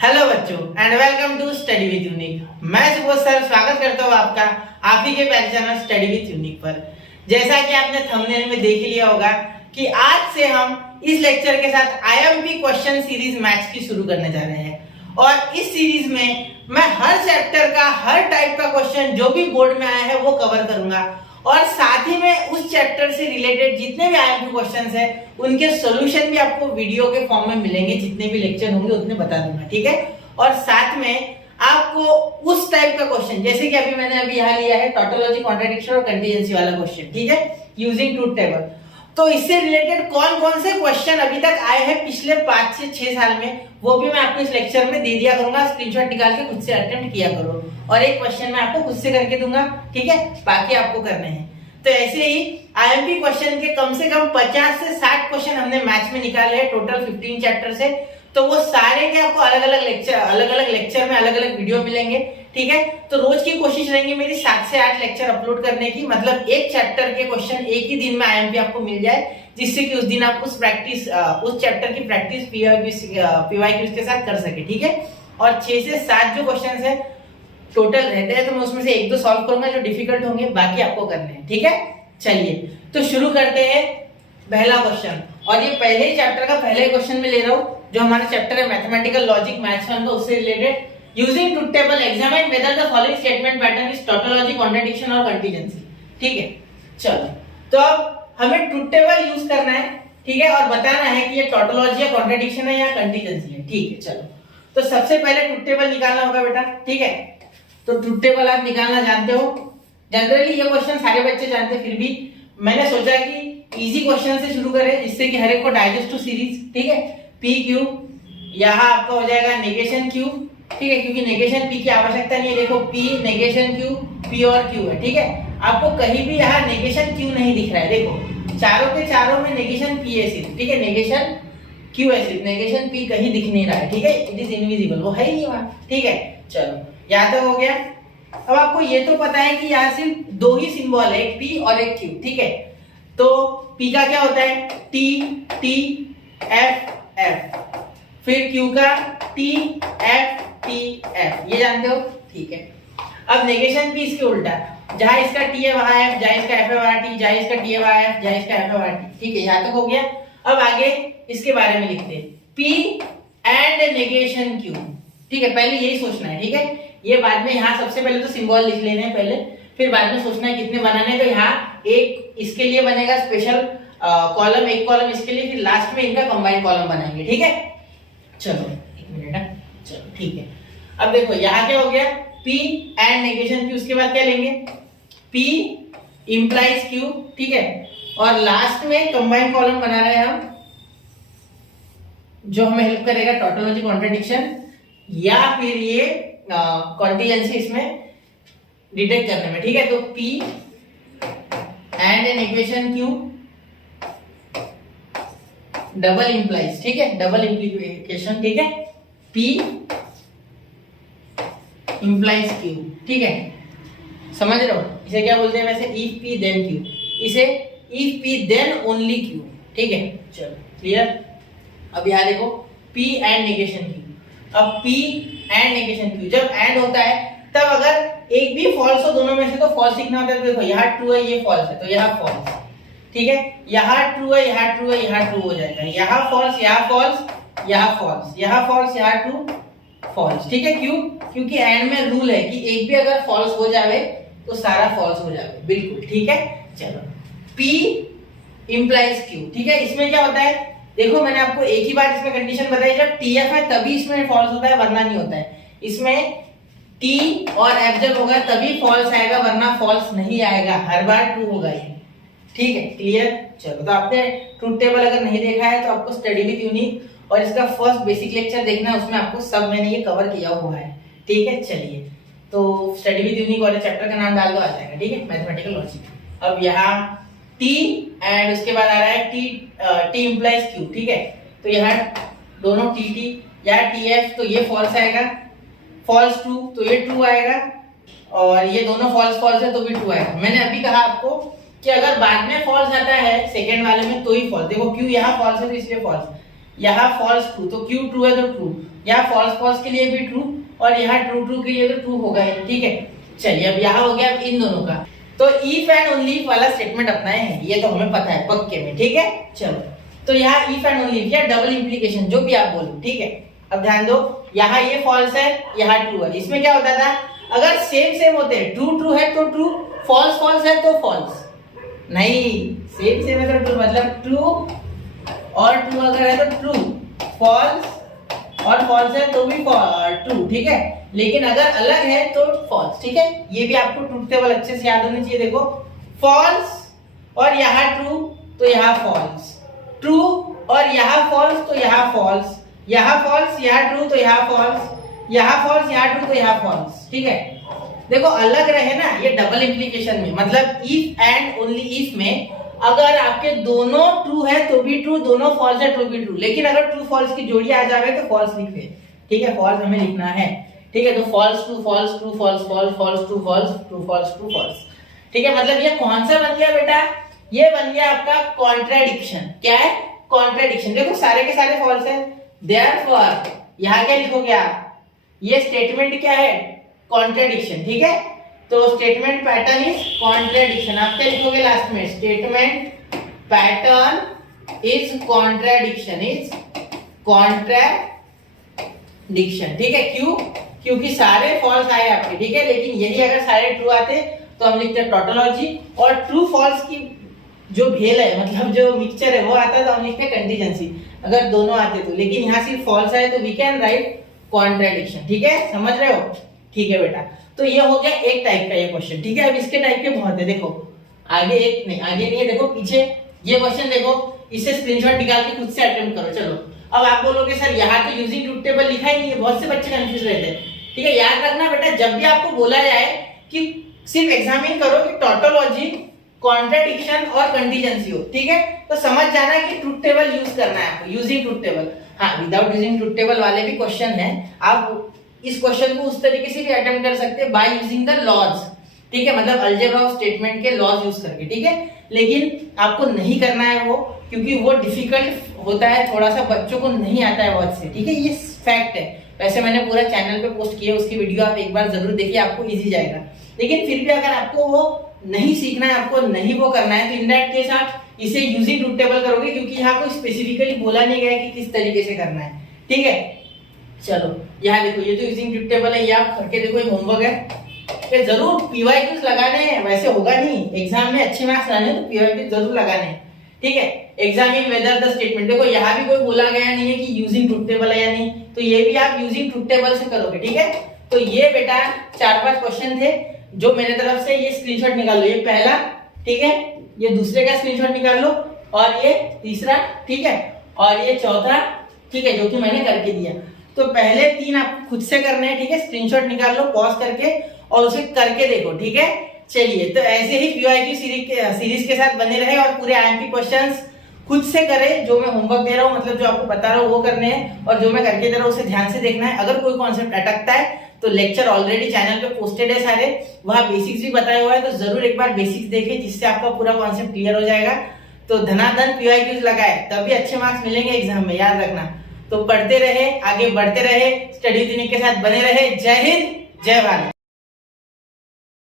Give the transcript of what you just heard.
Hello बच्चों and welcome to study with unique. मैं Subodh sir स्वागत करता हूँ आपका आप ही के प्यारे चैनल स्टडी विद यूनिक पर। जैसा कि आपने थंबनेल में देख लिया होगा कि आज से हम इस लेक्चर के साथ आईएमपी क्वेश्चन सीरीज मैथ्स की शुरू करने जा रहे हैं और इस सीरीज में मैं हर चैप्टर का हर टाइप का क्वेश्चन जो भी बोर्ड में आया है वो कवर करूंगा और साथ ही में उस चैप्टर से रिलेटेड जितने भी आईएमपी क्वेश्चंस हैं उनके सॉल्यूशन भी आपको वीडियो के फॉर्म में मिलेंगे। जितने भी लेक्चर होंगे उतने बता दूंगा, ठीक है। और साथ में आपको उस टाइप का क्वेश्चन जैसे कि मैंने यहाँ लिया है टोटोलॉजी, कॉन्ट्रडिक्शन और कंटीजेंसी वाला क्वेश्चन, ठीक है, यूजिंग ट्रूथ टेबल। तो इससे रिलेटेड कौन कौन से क्वेश्चन अभी तक आए हैं पिछले 5 से 6 साल में वो भी मैं आपको इस लेक्चर में दे दिया करूंगा। स्क्रीनशॉट निकाल के खुद से अटेम्प्ट किया करो और एक क्वेश्चन मैं आपको खुद से करके दूंगा, ठीक है, बाकी आपको करने हैं। तो ऐसे ही आईएमपी क्वेश्चन के कम से कम 50 से 60 क्वेश्चन हमने मैथ्स में निकाले हैं टोटल 15 चैप्टर से। तो वो सारे के आपको अलग अलग लेक्चर में अलग अलग वीडियो मिलेंगे, ठीक है। तो रोज की कोशिश रहेगी मेरी 7 से 8 लेक्चर अपलोड करने की, मतलब एक चैप्टर के क्वेश्चन एक ही दिन में आईएमपी आपको मिल जाए, जिससे कि उस दिन आप उस चैप्टर की प्रैक्टिस पीवाईक्यूज के साथ कर सके, ठीक है। और 6 से 7 जो क्वेश्चन है टोटल रहते हैं तो मैं उसमें से 1-2 सॉल्व करूंगा जो डिफिकल्ट होंगे, बाकी आपको करने हैं, ठीक है। चलिए तो शुरू करते हैं पहला क्वेश्चन। और ये पहले ही चैप्टर का पहले क्वेश्चन में ले रहा हूँ जो हमारा चैप्टर है मैथमेटिकल लॉजिक मैथ्स 1 का, उससे related using truth table examine whether the following statement pattern is tautology, contradiction और कंटीजेंसी, ठीक है। चलो तो अब हमें ट्रूथ टेबल यूज करना है, ठीक है, और बताना है कि ये टोटोलॉजी या कॉन्ट्रडिक्शन है या कंटीजेंसी है, ठीक है। चलो तो सबसे पहले ट्रूथ टेबल निकालना होगा बेटा, ठीक है। तो ट्रूथ टेबल आप निकालना जानते हो, जनरली ये क्वेश्चन सारे बच्चे जानते हैं, फिर भी मैंने सोचा कि इजी क्वेश्चन से शुरू करें जिससे कि हर एक को डाइजेस्ट हो सीरीज, ठीक है। पी क्यू यहाँ आपका हो जाएगा नेगेशन क्यू, ठीक है, क्योंकि नेगेशन पी की आवश्यकता नहीं है। देखो पी नेगेशन क्यू, पी और क्यू है, ठीक है। आपको कहीं भी यहाँ नेगेशन क्यू नहीं दिख रहा है, देखो चारों के चारों में नेगेशन पी है सिर्फ, ठीक है, नेगेशन क्यू है सिर्फ, नेगेशन पी कहीं दिख नहीं रहा है, ठीक है, इट इज इनविजिबल, वो है ही नहीं वहाँ, ठीक है। चलो यहाँ तक हो गया। अब आपको ये तो पता है कि यहाँ सिर्फ 2 ही सिंबल है, एक पी और एक क्यू, ठीक है। तो पी का क्या होता है टी टी एफ एफ, फिर क्यू का टी एफ टी एफ, ये जानते हो, ठीक है। अब नेगेशन पी इसके उल्टा, जहां इसका टी है वहां एफ, जहां इसका एफ है वहां टी, जहां इसका टी है वहां एफ, जहां इसका एफ है वहां टी, ठीक है, यहाँ तक हो गया। अब आगे इसके बारे में लिखते हैं पी एंड नेगेशन क्यू, ठीक है, पहले यही सोचना है, ठीक है। ये बाद में यहाँ सबसे पहले तो सिंबल लिख लेने हैं पहले, फिर बाद में सोचना है कितने बनाने हैं। तो यहाँ एक इसके लिए बनेगा स्पेशल कॉलम, एक कॉलम इसके लिए, फिर लास्ट में इनका कंबाइंड कॉलम बनाएंगे, ठीक है। चलो एक मिनट है, चलो ठीक है। अब देखो यहाँ क्या हो गया P एंड नेगेशन Q, उसके बाद क्या लेंगे P इंप्लाइज Q, ठीक है, और लास्ट में कंबाइंड कॉलम बना रहे हैं हम जो हमें हेल्प करेगा टोटोलॉजी, कॉन्ट्रडिक्शन या फिर ये कंटीजेंसी इसमें डिटेक्ट करने में, ठीक है। तो P and an equation Q double implies, ठीक है, डबल इंप्लीकेशन, ठीक है, P इंप्लाइज Q, ठीक है, समझ रहे हो। इसे क्या बोलते हैं वैसे, इफ P देन Q, इसे if P then only Q, ठीक है। चलो क्लियर। अब यहाँ देखो P एंड नेगेशन Q, अब P एंड नेगेशन Q जब एंड होता है तब अगर एक भी फॉल्स हो दोनों में से तो फॉल्स लिखना होता है। तो देखो यहाँ ट्रू है, ये फॉल्स है, तो यहाँ फॉल्स, ठीक है, यहाँ ट्रू है, यहाँ ट्रू है, यहाँ ट्रू हो जाएगा, यहाँ फॉल्स, यहाँ फॉल्स, यहाँ फॉल्स, यहाँ फॉल्स, यहाँ ट्रू, फॉल्स, ठीक है। क्यों? क्योंकि एंड में रूल है कि एक भी अगर फॉल्स हो जाए तो सारा फॉल्स हो जाए, बिल्कुल, ठीक है। चलो P इंप्लाइज Q, ठीक है। इसमें क्या होता है देखो, मैंने आपको एक ही बार इसमें कंडीशन बताई, जब TF है तभी इसमें फॉल्स होता है वरना नहीं होता है। इसमें T और F जब होगा तभी फॉल्स आएगा वरना फॉल्स नहीं आएगा, हर बार ट्रू होगा ये, ठीक है, क्लियर। चलो तो आपने ट्रूथ टेबल अगर नहीं देखा है तो आपको स्टडी विद यूनिक और इसका फर्स्ट बेसिक लेक्चर देखना है, उसमें आपको सब मैंने ये कवर किया हुआ है, ठीक है। चलिए तो स्टडी विद यूनिक वाले चैप्टर का नाम डाल दो, आ जाएगा, ठीक है, मैथमेटिकल लॉजिक। अब यहाँ T एंड उसके बाद आ रहा है T इंप्लाइज Q, ठीक है। तो यहाँ दोनों TT या TF, तो ये फॉल्स आएगा, फॉल्स ट्रू तो ये ट्रू आएगा, और ये दोनों फॉल्स फॉल्स है तो भी ट्रू आएगा। मैंने अभी कहा आपको कि अगर बाद में फॉल्स आता है सेकंड वाले में तो ही फॉल्स, देखो Q यहाँ फॉल्स है तो इसलिए फॉल्स, यहाँ फॉल्स ट्रू, तो Q ट्रू है तो ट्रू, यहाँ फॉल्स फॉल्स के लिए भी ट्रू और यहाँ ट्रू ट्रू के लिए तो ट्रू होगा ही, ठीक है। चलिए अब यहाँ हो गया अब इन दोनों का, तो इफ एंड ओनली वाला स्टेटमेंट अपनाए हैं, ये तो हमें पता है पक्के में, ठीक है। चलो तो यहाँ इफ एंड ओनली या डबल इंप्लीकेशन जो भी आप बोलो, ठीक है। अब ध्यान दो, यहाँ ये फॉल्स है, यहाँ ट्रू है। इसमें क्या होता था, अगर सेम सेम होते हैं, ट्रू ट्रू है तो ट्रू, फॉल्स फॉल्स है तो फॉल्स, नहीं सेम सेम है तो ट्रू, मतलब ट्रू और ट्रू अगर है तो ट्रू, फॉल्स और फॉल्स है तो भी ट्रू, ठीक है। लेकिन अगर अलग है तो फॉल्स, ठीक है। ये भी आपको ट्रूथ टेबल अच्छे से याद होनी चाहिए। देखो फॉल्स और यहाँ ट्रू तो यहाँ फॉल्स, ट्रू और यहाँ फॉल्स तो यहाँ फॉल्स, यहाँ फॉल्स यहाँ ट्रू तो यहाँ फॉल्स, यहाँ फॉल्स यहाँ ट्रू तो यहाँ फॉल्स, ठीक है। देखो अलग रहे ना, ये डबल इंप्लीकेशन में, मतलब इफ एंड ओनली इफ में अगर आपके दोनों ट्रू है तो भी ट्रू, दोनों फॉल्स है तो भी ट्रू। लेकिन अगर ट्रू फॉल्स की जोड़ी आ जाए तो फॉल्स लिखे, ठीक है। फॉल्स हमें लिखना है, ठीक है। तो false true false true false false false true false true false true false, ठीक है। मतलब ये कौन सा बन गया बेटा, ये बन गया आपका कॉन्ट्राडिक्शन। क्या है, कॉन्ट्राडिक्शन। देखो सारे के सारे फॉल्स है, देयरफॉर यहाँ क्या लिखोगे आप, ये स्टेटमेंट क्या है, कॉन्ट्राडिक्शन, ठीक है। तो स्टेटमेंट पैटर्न इज कॉन्ट्राडिक्शन। आप क्या लिखोगे लास्ट में, statement pattern is contradiction, is contradiction, ठीक है। क्यों, क्योंकि सारे फॉल्स आए आपके, ठीक है। लेकिन यही अगर सारे ट्रू आते तो हम लिखते टोटोलॉजी, और ट्रू फॉल्स की जो भेल है, मतलब जो मिक्सचर है वो आता तो हम लिखते कंटीजेंसी, अगर दोनों आते तो। लेकिन यहाँ सिर्फ फॉल्स आए तो वी कैन राइट कॉन्ट्राडिक्शन, ठीक है। समझ रहे हो, ठीक है बेटा। तो ये हो गया एक टाइप का ये क्वेश्चन, ठीक है। अब इसके टाइप के बहुत है, देखो आगे एक नहीं, आगे नहीं है, देखो पीछे ये क्वेश्चन देखो, इसे स्क्रीनशॉट निकाल के खुद से अटेम्प्ट करो। चलो अब आप बोलोगे सर यहाँ तो यूजिंग ट्रूथ टेबल लिखा ही नहीं है, बहुत से बच्चे कंफ्यूज रहते हैं, ठीक है। याद रखना बेटा, जब भी आपको बोला जाए कि सिर्फ एग्जामिन करो कि टोटोलॉजी, कॉन्ट्राडिक्शन और कंटीजेंसी हो, ठीक है, तो समझ जाना कि ट्रूथ टेबल यूज करना है आपको, यूजिंग ट्रूथ टेबल। हाँ, विदाउट यूजिंग ट्रूथ टेबल वाले भी क्वेश्चन है, आप इस क्वेश्चन को उस तरीके से भी अटेम्प्ट कर सकते हैं बाय यूजिंग द लॉज, ठीक है, मतलब अलजेब्रा ऑफ स्टेटमेंट के लॉज यूज करके, ठीक है। लेकिन आपको नहीं करना है वो, क्योंकि वो डिफिकल्ट होता है थोड़ा सा, बच्चों को नहीं आता है बहुत से, ठीक है। ये फैक्ट है। वैसे मैंने पूरा चैनल पे पोस्ट किया, उसकी वीडियो आप एक बार जरूर देखिए, आपको इजी जाएगा। लेकिन फिर भी अगर आपको वो नहीं सीखना है, आपको नहीं वो करना है, तो इन दैट केस आप इसे यूजिंग ट्रूथ टेबल करोगे, क्योंकि यहाँ कोई स्पेसिफिकली बोला नहीं गया कि किस तरीके से करना है, ठीक है। चलो यहाँ देखो, ये तो यूजिंग ट्रूथ टेबल है, ये आप करके देखो, ये होमवर्क है। ये जरूर पीवाईक्यूज लगाने हैं, वैसे होगा नहीं, एग्जाम में अच्छे मार्क्स लाने तो पीवाईक्यूज जरूर लगाने हैं, ठीक है। एग्जामिन वेदर द स्टेटमेंट, देखो यहाँ भी कोई बोला गया नहीं है कि यूजिंग ट्रूथ टेबल है या नहीं, तो ये भी आप यूजिंग ट्रूथ टेबल से करोगे, ठीक है। तो ये बेटा 4-5 क्वेश्चन थे जो मेरे तरफ से, ये स्क्रीनशॉट निकाल लो, ये पहला, ठीक है, ये दूसरे का स्क्रीनशॉट निकाल लो, और ये तीसरा, ठीक है, और ये चौथा, ठीक है, जो कि मैंने करके दिया। तो पहले 3 आपको खुद से करने हैं, ठीक है। स्क्रीनशॉट निकाल लो पॉज करके और उसे करके देखो, ठीक है। चलिए, तो ऐसे ही पीवाईक्यू सीरीज के साथ बने रहे और पूरे आईएमपी क्वेश्चंस खुद से करें। जो मैं होमवर्क दे रहा हूँ, मतलब जो आपको बता रहा हूँ वो करने हैं, और जो मैं करके दे रहा हूँ उसे ध्यान से देखना है। अगर कोई कॉन्सेप्ट अटकता है तो लेक्चर ऑलरेडी चैनल पे पोस्टेड है सारे, वहाँ बेसिक्स भी बताया हुआ है, तो जरूर एक बार बेसिक्स देखें, जिससे आपका पूरा कॉन्सेप्ट क्लियर हो जाएगा। तो धनाधन पीवाईक्यूज लगाए, तभी अच्छे मार्क्स मिलेंगे एग्जाम में, याद रखना। तो पढ़ते रहे, आगे बढ़ते रहे, स्टडी यूनिक के साथ बने रहे। जय हिंद, जय भारत।